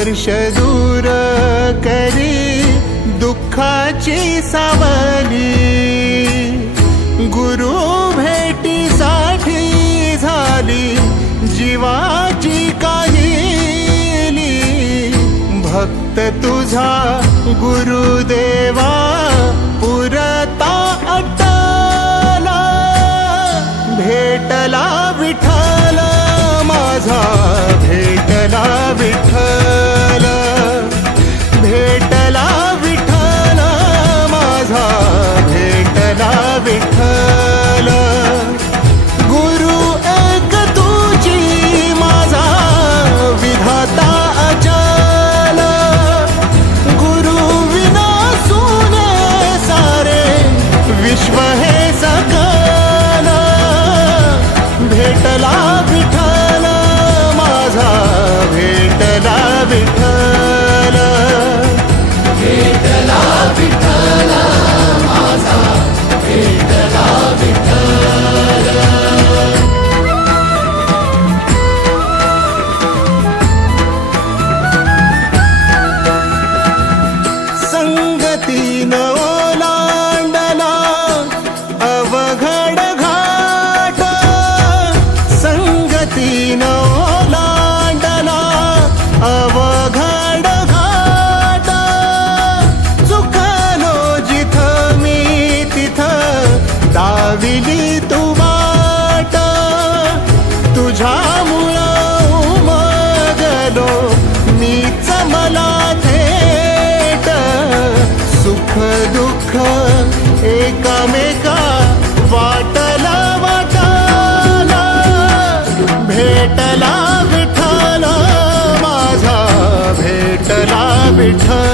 स्पर्श दूर करी दुःखाची सावली, गुरु भेटीसाठी झाली जीवाची काहिली। भक्त तुझा गुरुदेवा पुरता अटला, भेटला विठ्ठल माझा, भेटला विठ्ठल, भेटला विठ्ठल माझा, भेटला विठ्ठल। गुरु एक तुझी माझा विधाता अचल, गुरु विना सुने सारे विश्व हे सकल। भेटला विठ्ठल माझा, भेटला विठ्ठल, भेटला विठ्ठल माझा, भेटला विठ्ठल। संगतीन ओलांडला अवघड घाट, संगतीन ओलांडला अवघड घाट। चुकलो जिथं मी तिथं दाविली तू वाट, तुझ्यामुळं उमगलो मीच मला थेट। सुख दुःख एकामेका वाटला वाटला, भेटला विठ्ठल माझा, भेटला विठ्ठल।